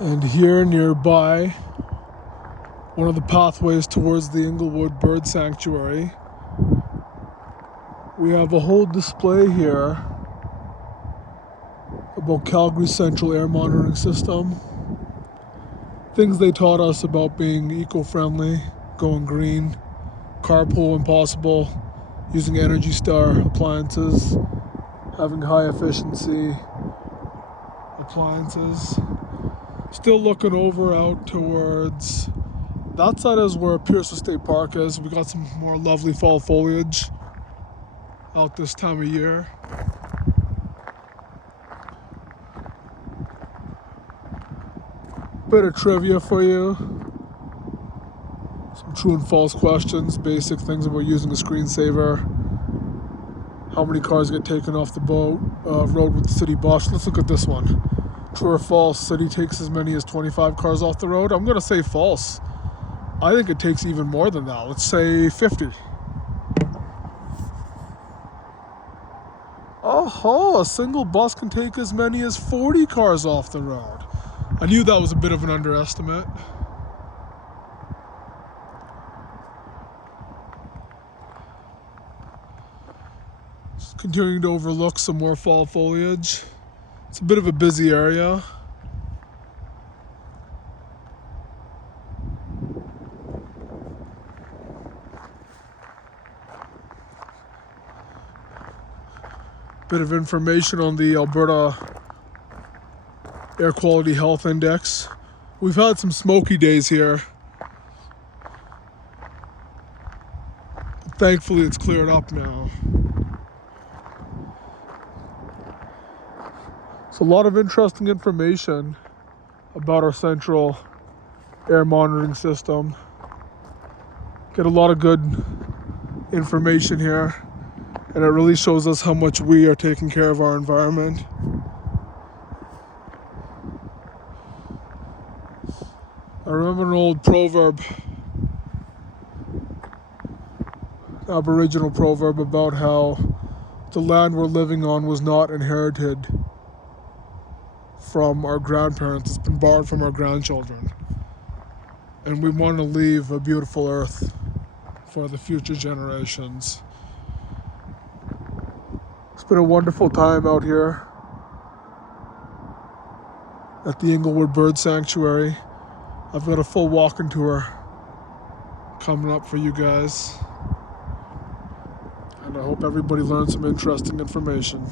And here nearby, one of the pathways towards the Inglewood Bird Sanctuary, we have a whole display here about Calgary's central air monitoring system. Things they taught us about being eco-friendly, going green, carpool when possible, using Energy Star appliances, having high efficiency appliances. Still looking over out towards that side is where Pearsall State Park is. We got some more lovely fall foliage out this time of year. Bit of trivia for you. Some true and false questions, basic things about using a screensaver. How many cars get taken off the road with the city bus? Let's look at this one. True or false, city takes as many as 25 cars off the road? I'm gonna say false. I think it takes even more than that. Let's say 50. Oh, a single bus can take as many as 40 cars off the road. I knew that was a bit of an underestimate. Just continuing to overlook some more fall foliage. It's a bit of a busy area. Bit of information on the Alberta Air Quality Health Index. We've had some smoky days here. But thankfully it's cleared up now. It's a lot of interesting information about our central air monitoring system. Get a lot of good information here, and it really shows us how much we are taking care of our environment. I remember an old proverb, Aboriginal proverb, about how the land we're living on was not inherited from our grandparents, it's been borrowed from our grandchildren. And we want to leave a beautiful earth for the future generations. It's been a wonderful time out here at the Inglewood Bird Sanctuary. I've got a full walking tour coming up for you guys. And I hope everybody learned some interesting information.